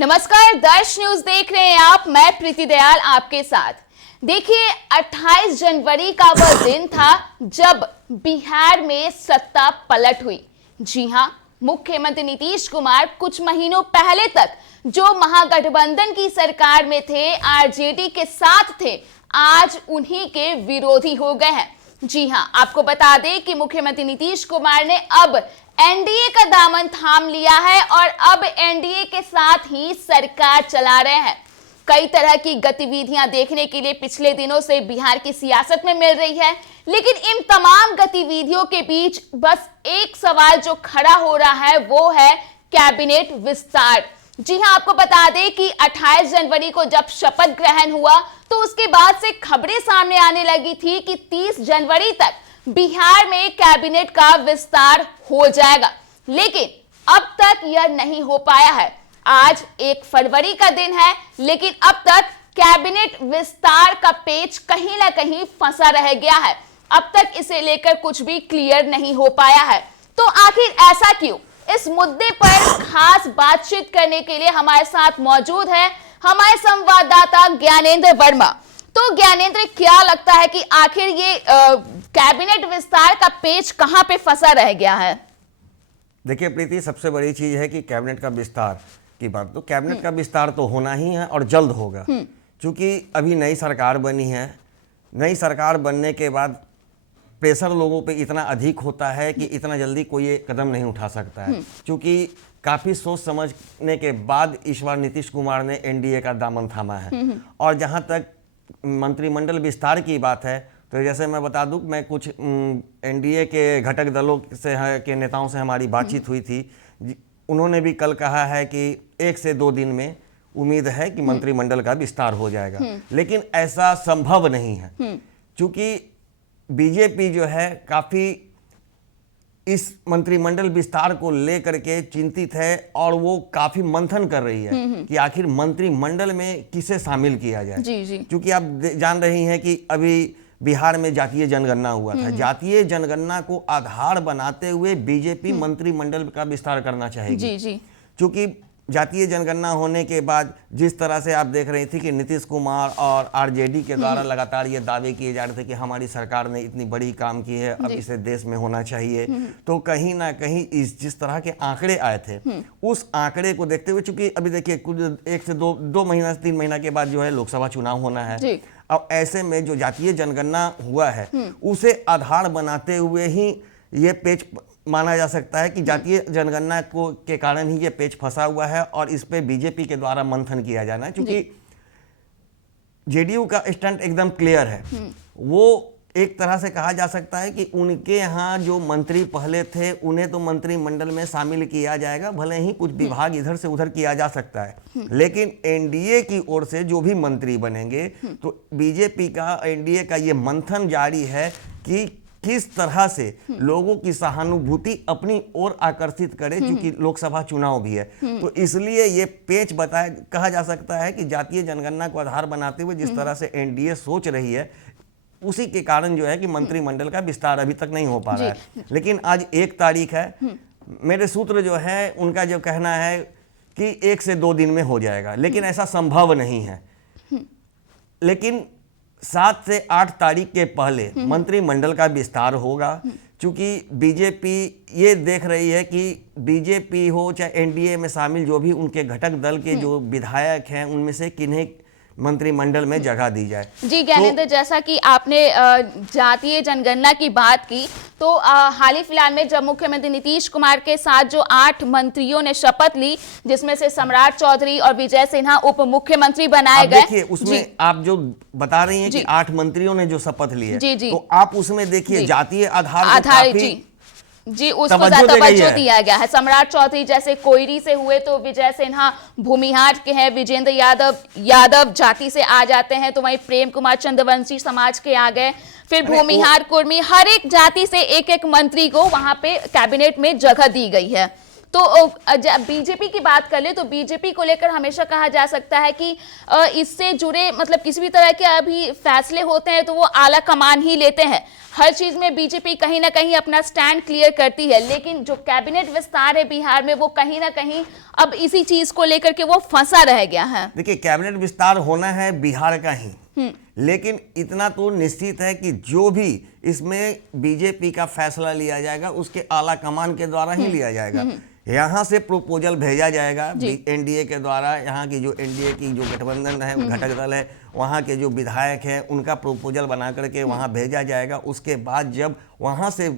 नमस्कार, दर्श न्यूज देख रहे हैं आप। मैं प्रीति दयाल आपके साथ। देखिए, 28 जनवरी का वह दिन था जब बिहार में सत्ता पलट हुई। जी हां, मुख्यमंत्री नीतीश कुमार कुछ महीनों पहले तक जो महागठबंधन की सरकार में थे, आरजेडी के साथ थे, आज उन्हीं के विरोधी हो गए हैं। जी हां, आपको बता दें कि मुख्यमंत्री नीतीश कुमार ने अब एनडीए का दामन थाम लिया है और अब एनडीए के साथ ही सरकार चला रहे हैं। कई तरह की गतिविधियां देखने के लिए पिछले दिनों से बिहार की सियासत में मिल रही है, लेकिन इन तमाम गतिविधियों के बीच बस एक सवाल जो खड़ा हो रहा है वो है कैबिनेट विस्तार। जी हां, आपको बता दें कि 28 जनवरी को जब शपथ ग्रहण हुआ तो उसके बाद से खबरें सामने आने लगी थी कि 30 जनवरी तक बिहार में कैबिनेट का विस्तार हो जाएगा, लेकिन अब तक यह नहीं हो पाया है। आज 1 फरवरी का दिन है, लेकिन अब तक कैबिनेट विस्तार का पेच कहीं ना कहीं फंसा रह गया है। अब तक इसे लेकर कुछ भी क्लियर नहीं हो पाया है। तो आखिर ऐसा क्यों? इस मुद्दे पर खास बातचीत करने के लिए हमारे साथ मौजूद है हमारे संवाददाता ज्ञानेंद्र वर्मा। तो ज्ञानेंद्र, क्या लगता है कि आखिर ये कैबिनेट विस्तार का पेच कहां पे फंसा रह गया है? देखिए प्रीति, सबसे बड़ी चीज है कि कैबिनेट का विस्तार की बात, तो कैबिनेट का विस्तार तो होना ही है और जल्द होगा, क्योंकि अभी नई सरकार बनी है। नई सरकार बनने के बाद प्रेशर लोगों पे इतना अधिक होता है कि इतना जल्दी कोई ये कदम नहीं उठा सकता है, क्योंकि काफ़ी सोच समझने के बाद इस बार नीतीश कुमार ने एनडीए का दामन थामा है। और जहाँ तक मंत्रिमंडल विस्तार की बात है, तो जैसे मैं बता दूं, मैं कुछ एनडीए के घटक दलों से के नेताओं से हमारी बातचीत हुई थी। उन्होंने भी कल कहा है कि 1 से 2 दिन में उम्मीद है कि मंत्रिमंडल का विस्तार हो जाएगा, लेकिन ऐसा संभव नहीं है, क्योंकि बीजेपी जो है काफ़ी इस मंत्रिमंडल विस्तार को लेकर के चिंतित है और वो काफी मंथन कर रही है कि आखिर मंत्रिमंडल में किसे शामिल किया जाए। जी। क्योंकि आप जान रही हैं कि अभी बिहार में जातीय जनगणना हुआ था। जातीय जनगणना को आधार बनाते हुए बीजेपी मंत्रिमंडल का विस्तार करना चाहेगी। जी। क्योंकि जातीय जनगणना होने के बाद जिस तरह से आप देख रही थी कि नीतीश कुमार और आरजेडी के द्वारा लगातार ये दावे किए जा रहे थे कि हमारी सरकार ने इतनी बड़ी काम की है, अब इसे देश में होना चाहिए, तो कहीं ना कहीं जिस तरह के आंकड़े आए थे, उस आंकड़े को देखते हुए, चूंकि अभी देखिए कुछ 1 से 2 महीना से 3 महीना के बाद जो है लोकसभा चुनाव होना है। अब ऐसे में जो जातीय जनगणना हुआ है उसे आधार बनाते हुए ही ये पेच माना जा सकता है कि जातीय जनगणना को के कारण ही ये पेच फंसा हुआ है और इस पे बीजेपी के द्वारा मंथन किया जाना है। क्योंकि जेडीयू का स्टैंड एकदम क्लियर है। वो एक तरह से कहा जा सकता है कि उनके यहाँ जो मंत्री पहले थे उन्हें तो मंत्रिमंडल में शामिल किया जाएगा, भले ही कुछ विभाग इधर से उधर किया जा सकता है, लेकिन एनडीए की ओर से जो भी मंत्री बनेंगे, तो बीजेपी का एनडीए का ये मंथन जारी है कि किस तरह से लोगों की सहानुभूति अपनी ओर आकर्षित करे, क्योंकि लोकसभा चुनाव भी है। तो इसलिए ये पेच कहा जा सकता है कि जातीय जनगणना को आधार बनाते हुए जिस तरह से एनडीए सोच रही है, उसी के कारण जो है कि मंत्रिमंडल का विस्तार अभी तक नहीं हो पा रहा है। लेकिन आज 1 तारीख है, मेरे सूत्र जो है उनका जो कहना है कि 1 से 2 दिन में हो जाएगा, लेकिन ऐसा संभव नहीं है। लेकिन 7 से 8 तारीख के पहले मंत्रिमंडल का विस्तार होगा, क्योंकि बीजेपी ये देख रही है कि बीजेपी हो चाहे एनडीए में शामिल जो भी उनके घटक दल के जो विधायक हैं, उनमें से किन्हें मंत्रिमंडल में जगह दी जाए। जी ज्ञानेंद्र, जैसा कि आपने जातीय जनगणना की बात की, तो हाल ही फिलहाल में जब मुख्यमंत्री नीतीश कुमार के साथ जो 8 मंत्रियों ने शपथ ली, जिसमें से सम्राट चौधरी और विजय सिन्हा उप मुख्यमंत्री बनाए गए। देखिए उसमें आप जो बता रही हैं कि 8 मंत्रियों ने जो शपथ ली है, तो आप उसमें देखिए जातीय आधार जी उसको तवज्जो दिया गया है। सम्राट चौधरी जैसे कोयरी से हुए, तो विजय सिन्हा भूमिहार के हैं, विजेंद्र यादव जाति से आ जाते हैं, तो वहीं प्रेम कुमार चंद्रवंशी समाज के आ गए, फिर भूमिहार कुर्मी, हर एक जाति से एक मंत्री को वहां पे कैबिनेट में जगह दी गई है। तो बीजेपी की बात कर ले तो बीजेपी को लेकर हमेशा कहा जा सकता है कि इससे जुड़े मतलब किसी भी तरह के अभी फैसले होते हैं तो वो आला कमान ही लेते हैं। हर चीज में बीजेपी कहीं ना कहीं अपना स्टैंड क्लियर करती है, लेकिन जो कैबिनेट विस्तार है बिहार में वो कहीं ना कहीं अब इसी चीज को लेकर के वो फंसा रह गया है। देखिए, कैबिनेट विस्तार होना है बिहार का ही, लेकिन इतना तो निश्चित है कि जो भी इसमें बीजेपी का फैसला लिया जाएगा उसके आला कमान के द्वारा ही लिया जाएगा। यहाँ से प्रोपोजल भेजा जाएगा एनडीए के द्वारा, यहाँ की जो एनडीए की जो गठबंधन है, घटक दल है, वहाँ के जो विधायक हैं उनका प्रोपोजल बना करके वहाँ भेजा जाएगा। उसके बाद जब वहाँ से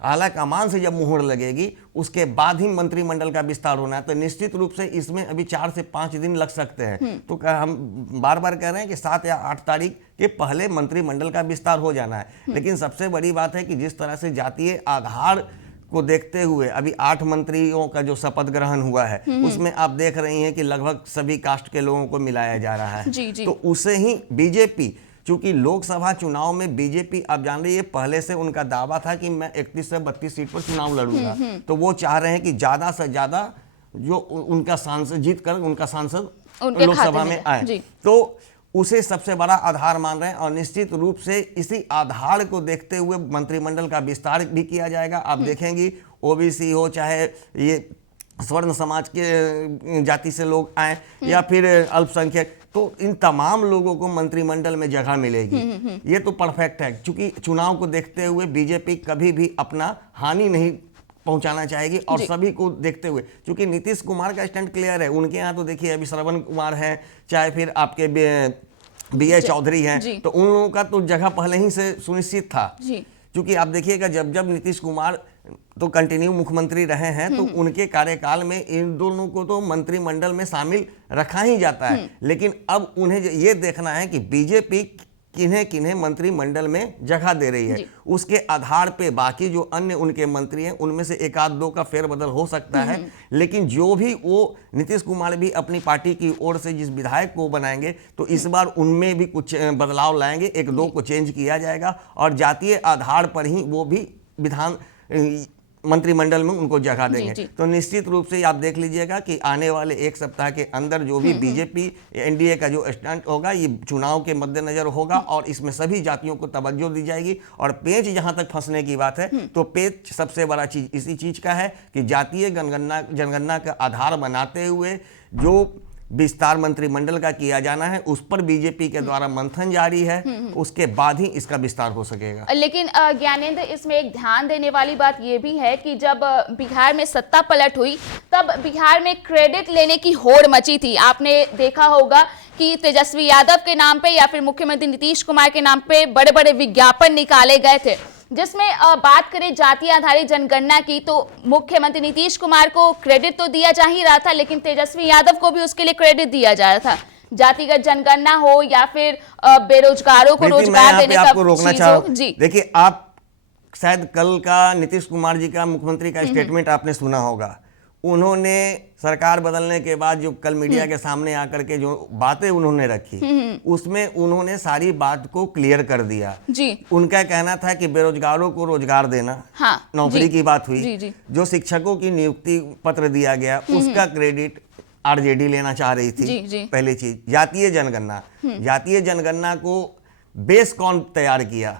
आला कमान से जब मुहर लगेगी उसके बाद ही मंत्रिमंडल का विस्तार होना है। तो निश्चित रूप से इसमें अभी 4 से 5 दिन लग सकते हैं। तो हम बार बार कह रहे हैं कि 7 या 8 तारीख के पहले मंत्रिमंडल का विस्तार हो जाना है। लेकिन सबसे बड़ी बात है कि जिस तरह से जातीय आधार को देखते हुए अभी 8 मंत्रियों का जो शपथ ग्रहण हुआ है उसमें आप देख रही हैं कि लगभग सभी कास्ट के लोगों को मिलाया जा रहा है। जी। तो उसे ही बीजेपी, चूंकि लोकसभा चुनाव में बीजेपी, आप जान रही है, पहले से उनका दावा था कि मैं 31 से 32 सीट पर चुनाव लड़ूंगा। तो वो चाह रहे हैं कि ज्यादा से ज्यादा जो उनका सांसद जीत कर उनका सांसद लोकसभा में आए, तो उसे सबसे बड़ा आधार मान रहे हैं। और निश्चित रूप से इसी आधार को देखते हुए मंत्रिमंडल का विस्तार भी किया जाएगा। आप देखेंगी ओबीसी हो, चाहे ये स्वर्ण समाज के जाति से लोग आए या फिर अल्पसंख्यक, तो इन तमाम लोगों को मंत्रिमंडल में जगह मिलेगी। ये तो परफेक्ट है, क्योंकि चुनाव को देखते हुए बीजेपी कभी भी अपना हानि नहीं पहुंचाना चाहेगी। और सभी को देखते हुए, क्योंकि नीतीश कुमार का स्टैंड क्लियर है, उनके यहाँ तो देखिए अभी श्रवण कुमार हैं, चाहे फिर आपके बीए चौधरी हैं, तो उन लोगों का तो जगह पहले ही से सुनिश्चित था। क्योंकि आप देखिएगा जब जब नीतीश कुमार तो कंटिन्यू मुख्यमंत्री रहे हैं तो उनके कार्यकाल में इन दोनों को तो मंत्रिमंडल में शामिल रखा ही जाता है। लेकिन अब उन्हें ये देखना है कि बीजेपी किन्हें किन्हें मंत्रिमंडल में जगह दे रही है, उसके आधार पे बाकी जो अन्य उनके मंत्री हैं उनमें से 1-2 का फेरबदल हो सकता है। लेकिन जो भी वो नीतीश कुमार भी अपनी पार्टी की ओर से जिस विधायक को बनाएंगे तो इस बार उनमें भी कुछ बदलाव लाएंगे, 1-2 को चेंज किया जाएगा और जातीय आधार पर ही वो भी विधान मंत्रिमंडल में उनको जगह देंगे। तो निश्चित रूप से आप देख लीजिएगा कि आने वाले 1 सप्ताह के अंदर जो भी बीजेपी एनडीए का जो स्टैंड होगा ये चुनाव के मद्देनजर होगा और इसमें सभी जातियों को तवज्जो दी जाएगी। और पेच जहां तक फंसने की बात है तो पेच सबसे बड़ा चीज इसी चीज का है कि जातीय जनगणना का आधार बनाते हुए जो विस्तार मंत्रिमंडल का किया जाना है उस पर बीजेपी के द्वारा मंथन जारी है, उसके बाद ही इसका विस्तार हो सकेगा। लेकिन ज्ञानेंद्र, इसमें एक ध्यान देने वाली बात यह भी है कि जब बिहार में सत्ता पलट हुई तब बिहार में क्रेडिट लेने की होड़ मची थी। आपने देखा होगा कि तेजस्वी यादव के नाम पे या फिर मुख्यमंत्री नीतीश कुमार के नाम पे बड़े बड़े विज्ञापन निकाले गए थे, जिसमें बात करें जाति आधारित जनगणना की तो मुख्यमंत्री नीतीश कुमार को क्रेडिट तो दिया जा ही रहा था, लेकिन तेजस्वी यादव को भी उसके लिए क्रेडिट दिया जा रहा था। जातिगत जनगणना हो या फिर बेरोजगारों को रोजगार देने का। आपको रोकना चाहूं, देखिए आप शायद कल का नीतीश कुमार जी का मुख्यमंत्री का स्टेटमेंट आपने सुना होगा। उन्होंने सरकार बदलने के बाद जो कल मीडिया के सामने आकर के जो बातें उन्होंने रखी उसमें उन्होंने सारी बात को क्लियर कर दिया। उनका कहना था कि बेरोजगारों को रोजगार देना, नौकरी की बात हुई, जो शिक्षकों की नियुक्ति पत्र दिया गया उसका क्रेडिट आरजेडी लेना चाह रही थी। पहली चीज जातीय जनगणना को बेस कौन तैयार किया,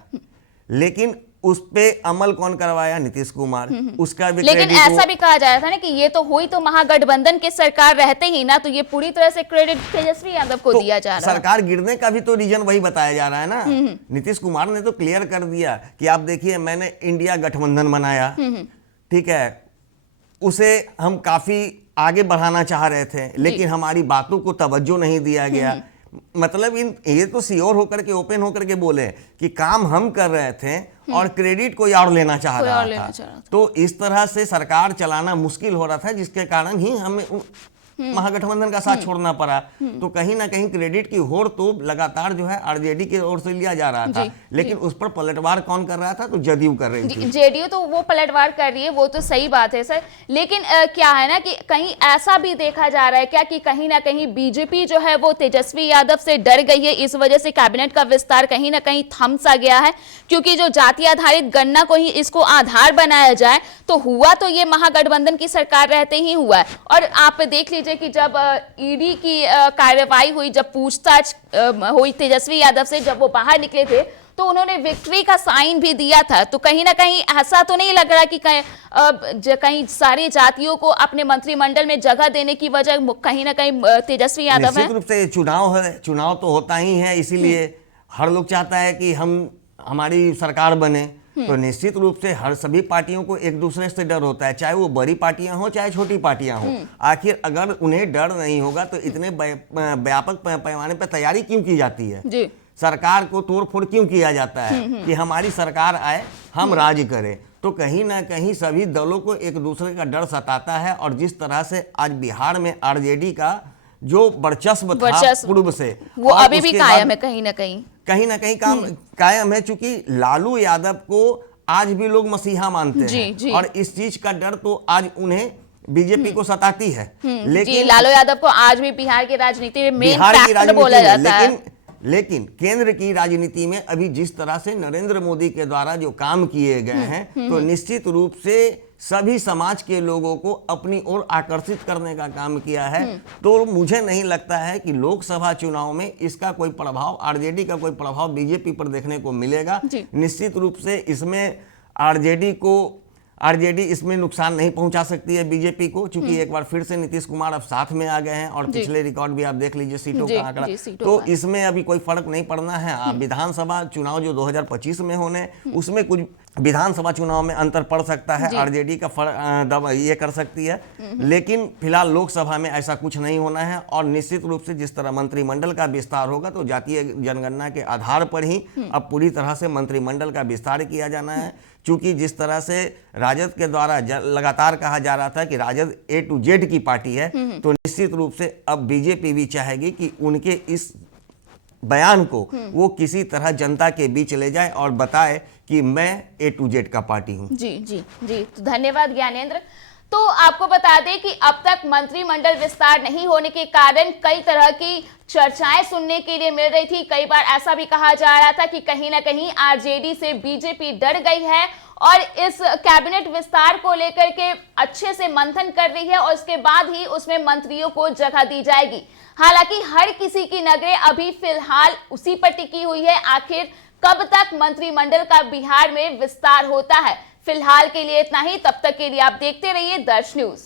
लेकिन उस पे अमल कौन करवाया? नीतीश कुमार। उसका भी लेकिन ऐसा भी कहा जा रहा था ना कि ये तो हुई तो महागठबंधन के सरकार रहते ही ना, तो ये पूरी तरह से क्रेडिट तेजस्वी यादव को दिया जा रहा है। सरकार गिरने का भी तो रीजन वही बताया जा रहा है ना। नीतीश कुमार ने तो क्लियर कर दिया कि आप देखिए मैंने इंडिया गठबंधन बनाया, ठीक है, उसे हम काफी आगे बढ़ाना चाह रहे थे लेकिन हमारी बातों को तवज्जो नहीं दिया गया। मतलब ये तो श्योर होकर के ओपन होकर के बोले कि काम हम कर रहे थे और क्रेडिट कोई और लेना चाह रहा था। तो इस तरह से सरकार चलाना मुश्किल हो रहा था, जिसके कारण ही हमें महागठबंधन का साथ छोड़ना पड़ा। तो कहीं ना कहीं क्रेडिट की होड़ तो लगातार जो है आरजेडी की ओर से लिया जा रहा था, लेकिन उस पर पलटवार कौन कर रहा था? तो जदयू कर रही थी। जेडीयू तो वो पलटवार कर रही है, वो तो सही बात है सर, लेकिन क्या है ना कि कहीं ऐसा भी देखा जा रहा है क्या कि कहीं ना कहीं बीजेपी जो है वो तेजस्वी यादव से डर गई है, इस वजह से कैबिनेट का विस्तार कहीं ना कहीं थम सा गया है, क्योंकि जो जाति आधारित गणना को ही इसको आधार बनाया जाए तो हुआ तो ये महागठबंधन की सरकार रहते ही हुआ है। और आप देख लीजिए कि जब ईडी की कार्रवाई हुई, जब पूछताछ हुई तेजस्वी यादव से, जब वो बाहर निकले थे तो उन्होंने विक्ट्री का साइन भी दिया था। तो कहीं ना कहीं ऐसा तो नहीं लग रहा कि कहीं सारी जातियों को अपने मंत्रिमंडल में जगह देने की वजह कहीं ना कहीं तेजस्वी यादव है। निश्चित रूप से चुनाव है, चुनाव तो होता ही है, इसीलिए हर लोग चाहता है कि हमारी सरकार बने। तो निश्चित रूप से हर सभी पार्टियों को एक दूसरे से डर होता है, चाहे वो बड़ी पार्टियां हो चाहे छोटी पार्टियां हो। आखिर अगर उन्हें डर नहीं होगा तो इतने व्यापक पैमाने पर तैयारी क्यों की जाती है जी? सरकार को तोड़फोड़ क्यों किया जाता है कि हमारी सरकार आए, हम राज करें? तो कहीं ना कहीं सभी दलों को एक दूसरे का डर सताता है। और जिस तरह से आज बिहार में आरजेडी का जो वर्चस्व था पूर्व से, वो अभी भी कायम है, कहीं ना कहीं काम कायम है, चूंकि लालू यादव को आज भी लोग मसीहा मानते हैं। और इस चीज का डर तो आज उन्हें बीजेपी को सताती है। लेकिन लालू यादव को आज भी बिहार की राजनीति में मेन फैक्टर बोला जाता है। लेकिन केंद्र की राजनीति में अभी जिस तरह से नरेंद्र मोदी के द्वारा जो काम किए गए हैं, तो निश्चित रूप से सभी समाज के लोगों को अपनी ओर आकर्षित करने का काम किया है। तो मुझे नहीं लगता है कि लोकसभा चुनाव में इसका कोई प्रभाव, आरजेडी का कोई प्रभाव बीजेपी पर देखने को मिलेगा। निश्चित रूप से इसमें आरजेडी इसमें नुकसान नहीं पहुंचा सकती है बीजेपी को, क्योंकि एक बार फिर से नीतीश कुमार अब साथ में आ गए हैं और पिछले रिकॉर्ड भी आप देख लीजिए सीटों का आंकड़ा, तो इसमें अभी कोई फर्क नहीं पड़ना है। विधानसभा चुनाव जो 2025 में होने, उसमें कुछ विधानसभा चुनाव में अंतर पड़ सकता है, आरजेडी का ये कर सकती है, लेकिन फिलहाल लोकसभा में ऐसा कुछ नहीं होना है। और निश्चित रूप से जिस तरह मंत्रिमंडल का विस्तार होगा तो जातीय जनगणना के आधार पर ही अब पूरी तरह से मंत्रिमंडल का विस्तार किया जाना है। क्योंकि जिस तरह से राजद के द्वारा लगातार कहा जा रहा था कि राजद A to Z की पार्टी है, तो निश्चित रूप से अब बीजेपी भी चाहेगी कि उनके इस बयान को वो किसी तरह जनता के बीच ले जाए और बताए कि मैं A to Z का पार्टी हूं। जी जी जी, तो धन्यवाद ज्ञानेंद्र। तो आपको बता दें कि अब तक मंत्रिमंडल विस्तार नहीं होने के कारण कई तरह की चर्चाएं सुनने के लिए मिल रही थी। कई बार ऐसा भी कहा जा रहा था कि कहीं ना कहीं आरजेडी से बीजेपी डर गई है और इस कैबिनेट विस्तार को लेकर के अच्छे से मंथन कर रही है और उसके बाद ही उसमें मंत्रियों को जगह दी जाएगी। हालांकि हर किसी की नजरें अभी फिलहाल उसी पर टिकी हुई है, आखिर कब तक मंत्रिमंडल का बिहार में विस्तार होता है। फिलहाल के लिए इतना ही, तब तक के लिए आप देखते रहिए दर्श न्यूज।